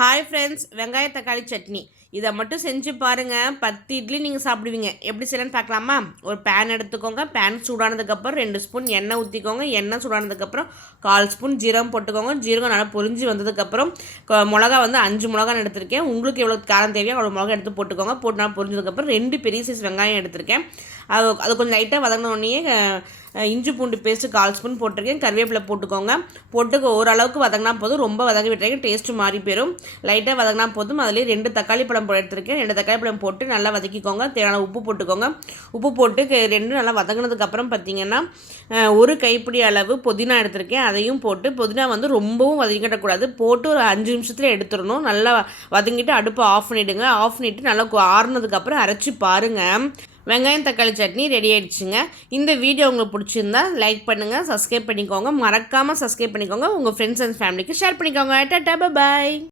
Hi friends, வெங்காய தக்காளி சட்னி இதை மட்டும் செஞ்சு பாருங்கள். 10 இட்லி நீங்கள் சாப்பிடுவீங்க. எப்படி செய்யலான்னு பார்க்கலாமா? ஒரு பேன் எடுத்துக்கோங்க. பேன் சூடானதுக்கப்புறம் 2 ஸ்பூன் எண்ணெய் ஊற்றிக்கோங்க. எண்ணெய் சூடானதுக்கப்புறம் 1/4 ஸ்பூன் ஜீரகம் போட்டுக்கோங்க. ஜீரகம் நல்லா பொரிஞ்சு வந்ததுக்கப்புறம் மிளகா 5 மிளகான்னு எடுத்திருக்கேன். உங்களுக்கு எவ்வளோ காரம் தேவையோ அவ்வளோ மிளகா எடுத்து போட்டுக்கோங்க. போட்டு நல்லா பொரிஞ்சதுக்கப்புறம் 2 பெரிய சைஸ் வெங்காயம் எடுத்திருக்கேன். அது கொஞ்சம் லைட்டாக வதங்கினோடனே இஞ்சி பூண்டு பேஸ்ட்டு 1/4 ஸ்பூன் போட்டிருக்கேன். கருவேப்பிலை போட்டுக்கோங்க. போட்டு ஓரளவுக்கு வதங்கினா போதும், ரொம்ப வதங்கி விட்டுறேன், டேஸ்ட்டு மாறி போயிடும். லைட்டாக வதங்கினா போதும். அதிலே 2 தக்காளி பழம் எடுத்திருக்கேன். 2 தக்காளி பழம் போட்டு நல்லா வதக்கிக்கோங்க. தேவையான உப்பு போட்டுக்கோங்க. உப்பு போட்டு 2 நல்லா வதங்கினதுக்கப்புறம் பார்த்திங்கன்னா 1 கைப்பிடி அளவு புதினா எடுத்திருக்கேன். அதையும் போட்டு, புதினா ரொம்பவும் வதங்கிடக்கூடாது, போட்டு ஒரு 5 நிமிஷத்தில் எடுத்துடணும். நல்லா வதங்கிட்டு அடுப்பை ஆஃப் பண்ணிவிடுங்க. ஆஃப் பண்ணிவிட்டு நல்லா ஆறுனதுக்கப்புறம் அரைச்சி பாருங்கள். வெங்காயம் தக்காளி சட்னி ரெடி ஆகிடுச்சுங்க. இந்த வீடியோ உங்களுக்கு பிடிச்சிருந்தா லைக் பண்ணுங்கள், சப்ஸ்கிரைப் பண்ணிக்கோங்க. மறக்காமல் சப்ஸ்கிரைப் பண்ணிக்கோங்க. உங்கள் ஃப்ரெண்ட்ஸ் அண்ட் ஃபேமிலிக்கு ஷேர் பண்ணிக்கோங்க. டாடா, பாய்.